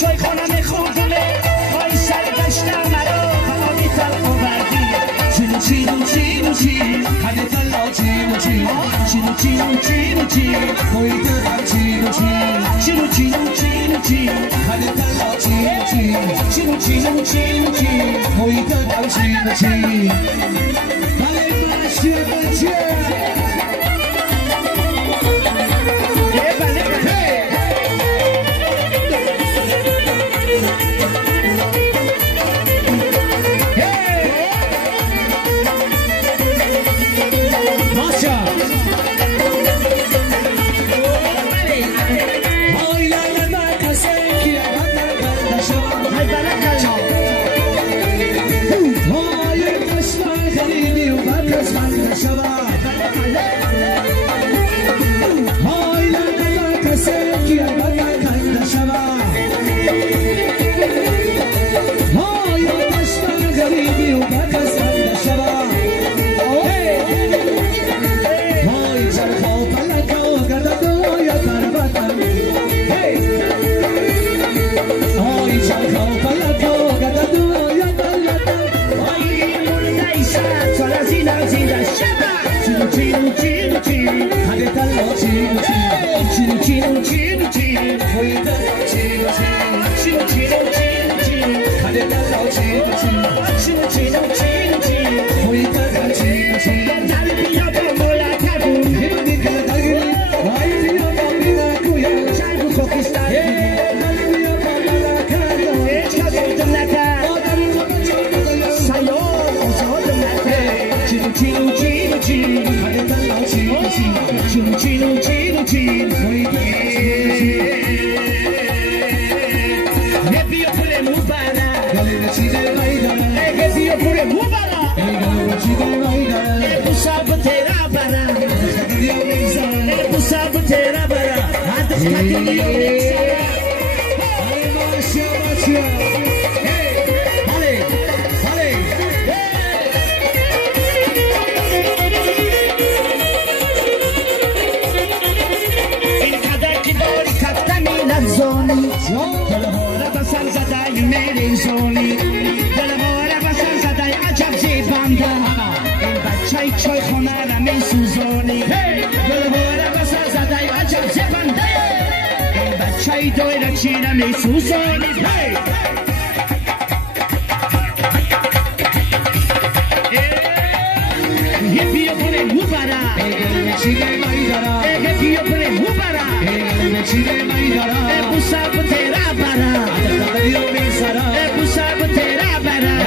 چای خانم خوردونه پای سر گشتم مرا بلانی تلخ و بردیه چینو چینو چینو چین هنه تلا چینو چین چینو چینو چینو چین پای دلم چینو چین چینو چینو چینو چین هنه تلا چینو چین چینو چینو چینو چین پای دلم چینو چین بله بچه بچه چای خونه را می سوزانی گلواره بسر زده عجب زبنده این بچه دایره چی را می سوزانی یه بیا کنه مو برا یه بیا کنه مو برا بوسا با تیرا برا بوسا با تیرا برا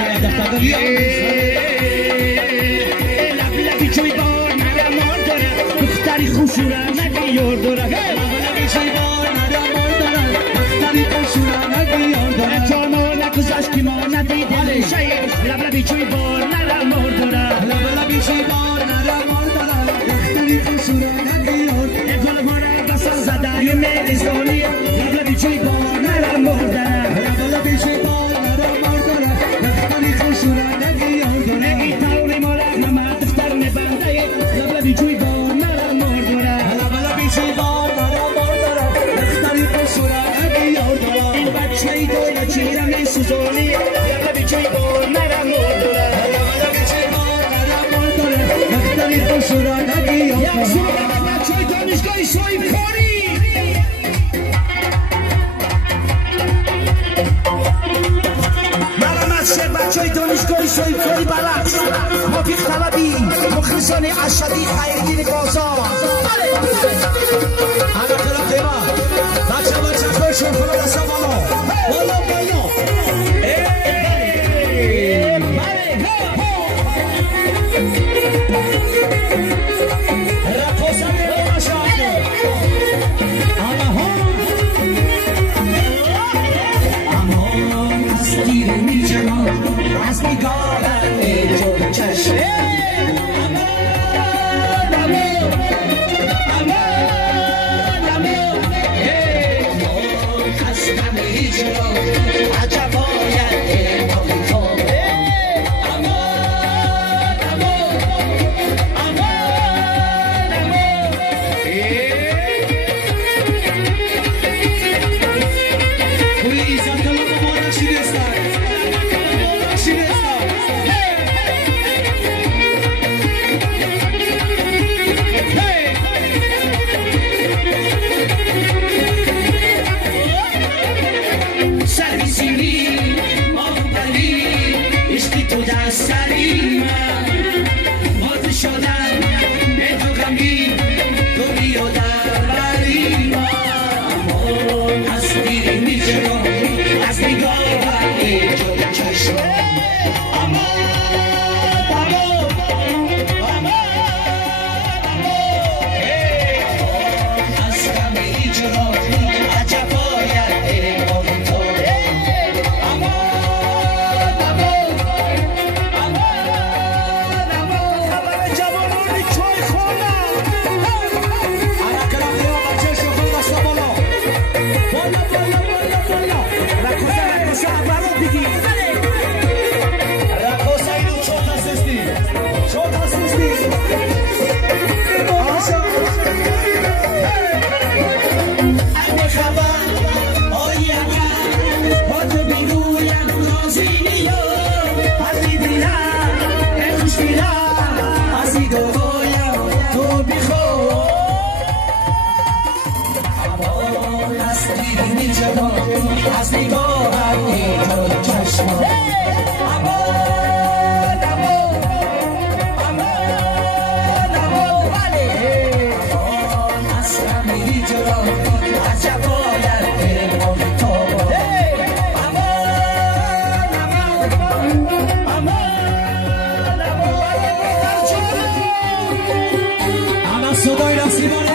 خوشورا نگیار داره لبی چی بار نرمال داره مختاری خوشورا نگیار داره جانو نکوزش که ما ندیده شاید لبی چی بار نرمال داره لبی چی بار نرمال داره مختاری خوشورا نگیار گل باره بسر زده یه میریزانی لبی چی بار نرمال داره لبی چی بار نرمال داره مختاری خوشورا نگیار داره ای تاوری مالا نمه دختر نبنده لبی چی بار چای دوی چیرم نیسوزونی لبی چای بار نرم مرداره لبی چای بار نرم مرداره مختاری خوشورا نگیام یک سوره بچه دانشگاه شای کاری مرم از شهر بچه دانشگاه شای کاری برعکس موفق طلبی مخلصان اشدی خیرگیر بازار همه خیلی خیمه بچه خوشون کنه دسته بالا بالا بالا از میگارم چشم غمگین دنیا در بری اما هستی میجرم از نگاه جلوی چشم اما از غم هجران عجب باید امام تو از نگاه جلوی چشم از غم هجران عجب باید امام تو اما صدای رسیدان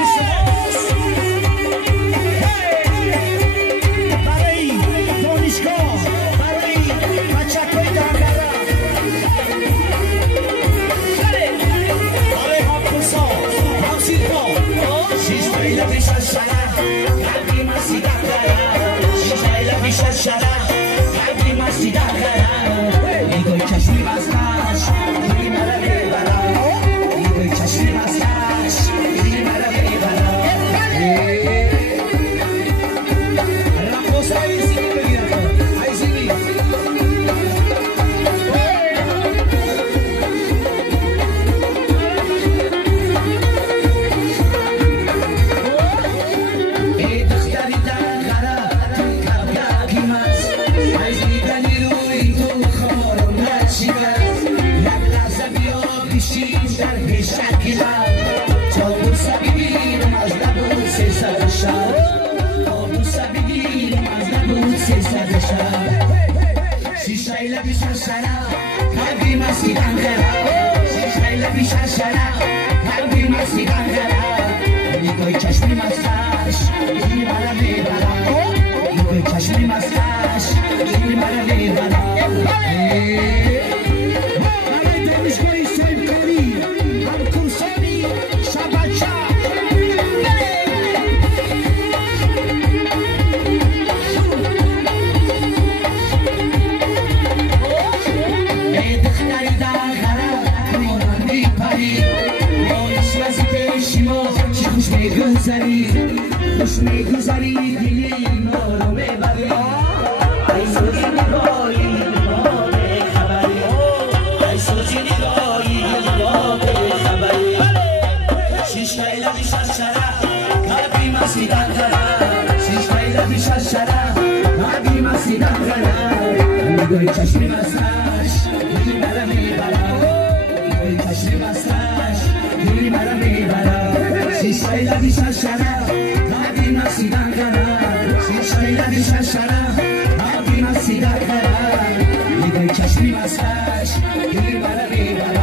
خوش میگذری دلی ما رو ببری ای سوزی نگاهی ما به خبری ای سوزی نگاهی ما به خبری شیش لیله بیش از شرف قلبی مسیدن کرد شیش لیله بیش از شرف قلبی مسیدن کرد نگاهی چشمی مستش دلی مرا میبرد نگاهی چشمی مستش دلی مرا میبرد شیش لیله بیش از شرف سیدن کرد شیش لیله بیش از شرف قلبی من سیدن کرد نگاهی چشمی مستش دلی مرا میبرد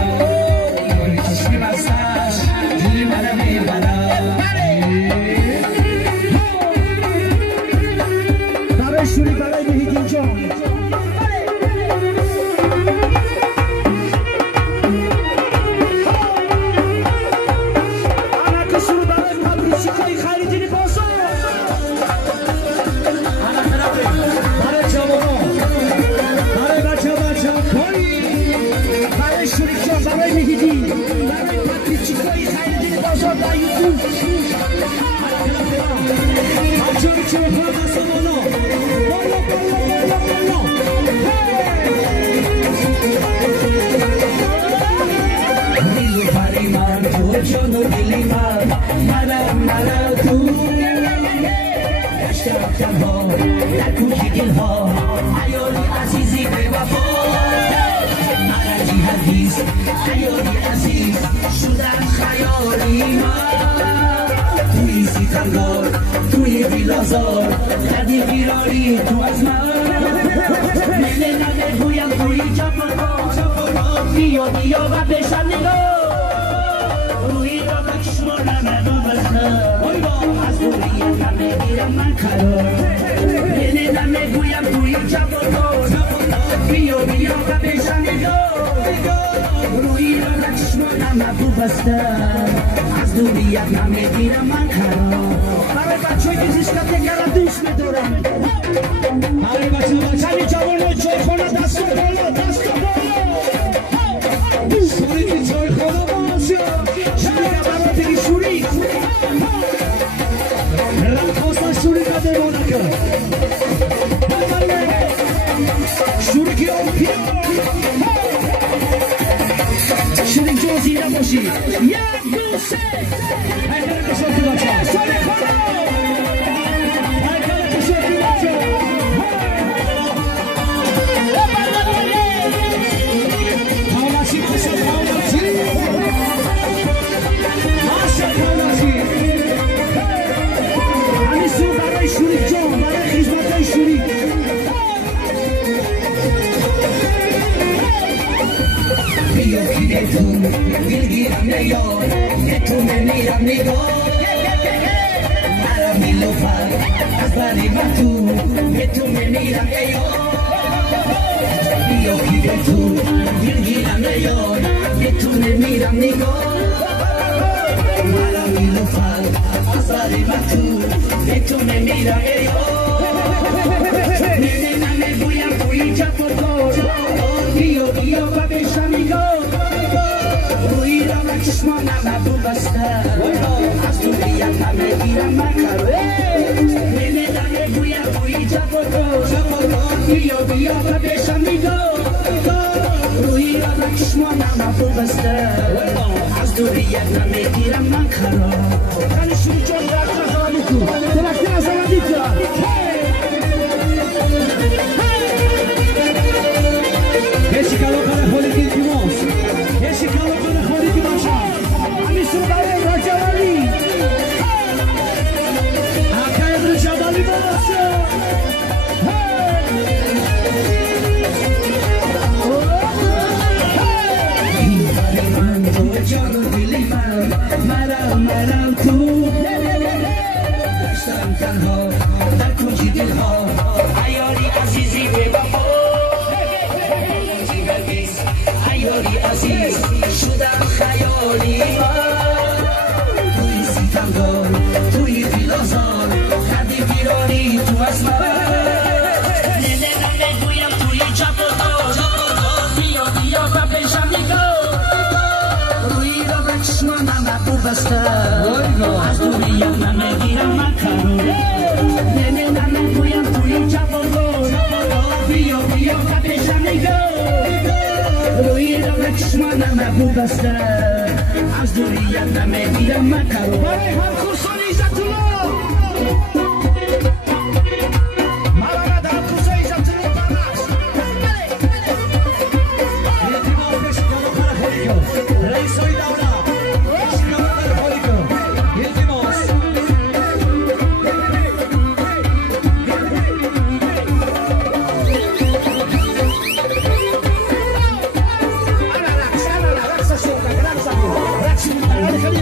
نگاهی چشمی مستش دلی مرا میبرد برای شوری برای مهیدین جان جانو دلی من مرا تو گشته رفتن ها در کوچ دل ها عیالی عزیزی به وفا مرجی حدیث عیالی عزیز شدن خیالی من سیتنگار توی ویلازار کردی بیراری تو از من ننه نگویم توی جفاکار بیا بیا و بشن نگاه روی را بکشمانم ادو بستم از دوریت نمیگیرم من قرار ننه نگویم توی جفاکار بیا بیا و بشن نگاه روی را بکشمانم ادو بستم از دوریت نمیگیرم من قرار برای بچه های دیسکات گرم دوست میدارم برای بچه های جوان چای خانه دست و بالا دست و بالا سوری چای خانه باشا شمیگه برای دیگی سوری رمخواستن سوری بده بانکه سوری که آن پیار شیرین جان زیره باشی یک دو سه هیکل کشور تو بچه سوری خانه هیکل کشور تو بچه Kaunasi Masha Kaunasi Masha Kaunasi Ani su baray shuri jon baray khizmatay shuri Biyo ki de tu dilgiram neyor tu me miram nigor Mara milofar az bari matu tu me miram neyor Io chi del tu, virgila meglio, che tu ne mira amico. Mala mi lo fa, asare ma tu, che tu ne mira io. Nene na me voy a puicha por todo, io va besha amigo. Ruira la chismana na tu basta, asturia na me mira macaro. Nene na me voy a puicha por todo, io va besha amigo. روی را چشمانم ابو بسته از دوریت نمیگیرم من قرار خیلی شروع جان در خواهی تو تلکتی از آمدی جان یشی کلو کنه خوری که دیماس یشی کلو کنه خوری که باشا همی سرو برای راجوالی اکای راجوالی باشا جانو دلی مرم تو داشتم تنها در کوچی دلها عیاری عزیزی به وفا عیاری عزیز شدم خیالی توی سیتمگار توی ویلازار کردی بیرانی تو از من ننه نگویم توی جفاکار بیا و بشم نگاه چشمانم ابو بسته از دوریت نمیگیرم من قرار ننه نگویم توی جوانگار بیا و بشم نگاه روی را چشمانم ابو بسته از دوریت نمیگیرم من قرار برای هر کورسان عزت الله مراند هر کورسان عزت الله برنست اعتماد بشی کلو خرخوری کن رئیس های دولت خیلی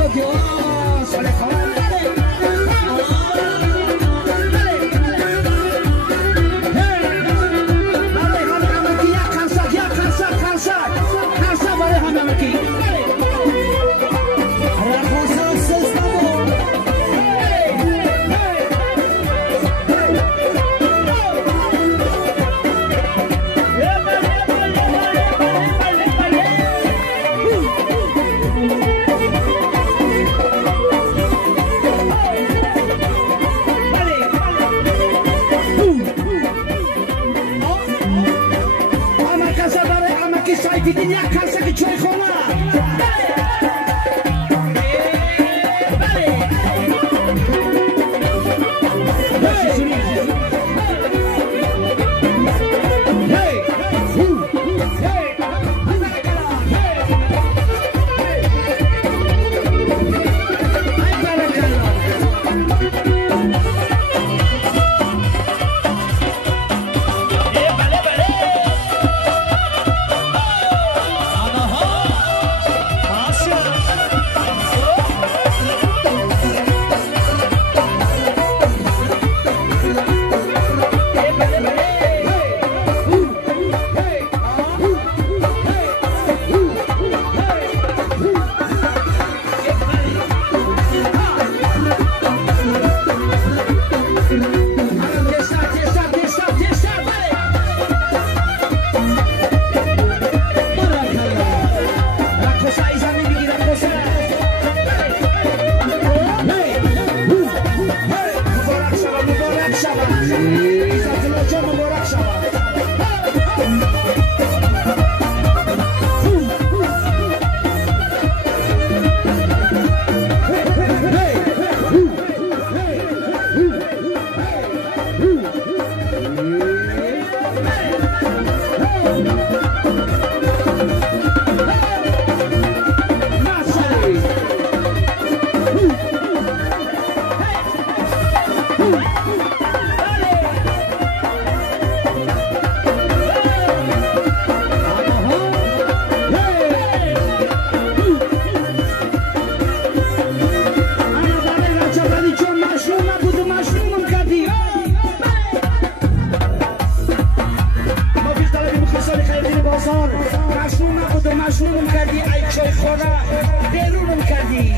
کردی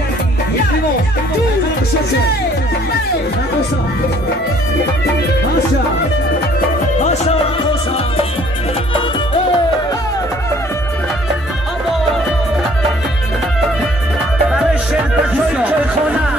برای شرکت های خونه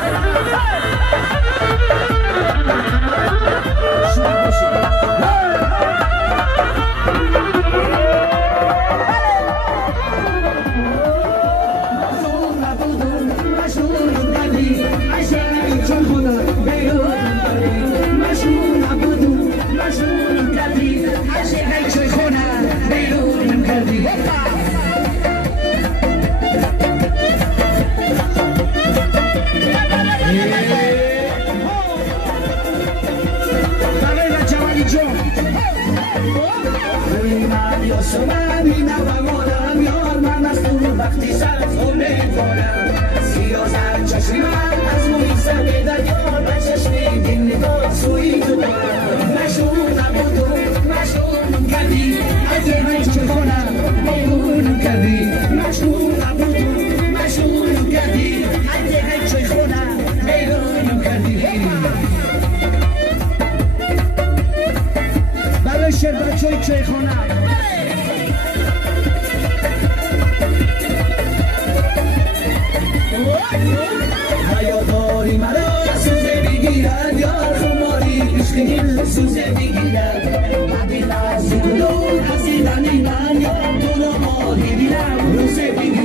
وقتی سر خونه کنم سیاست چشمی من از موی سمی دریا و چشمی دین نگاه سوی تو کنم مشهور نبودم مشهورم کردی اگه من چه کنم بیرونم کردی مشهور نبودم مشهورم کردی اگه من چه کنم بیرونم کردی برای شربت چوی چه کنم حیاتاری مرا سوزه بگیرد یار خماری عشقی سوزه بگیرد بعدی لحظه دور هزیدنی من یار تو رو ما دیدم روزه بگیرد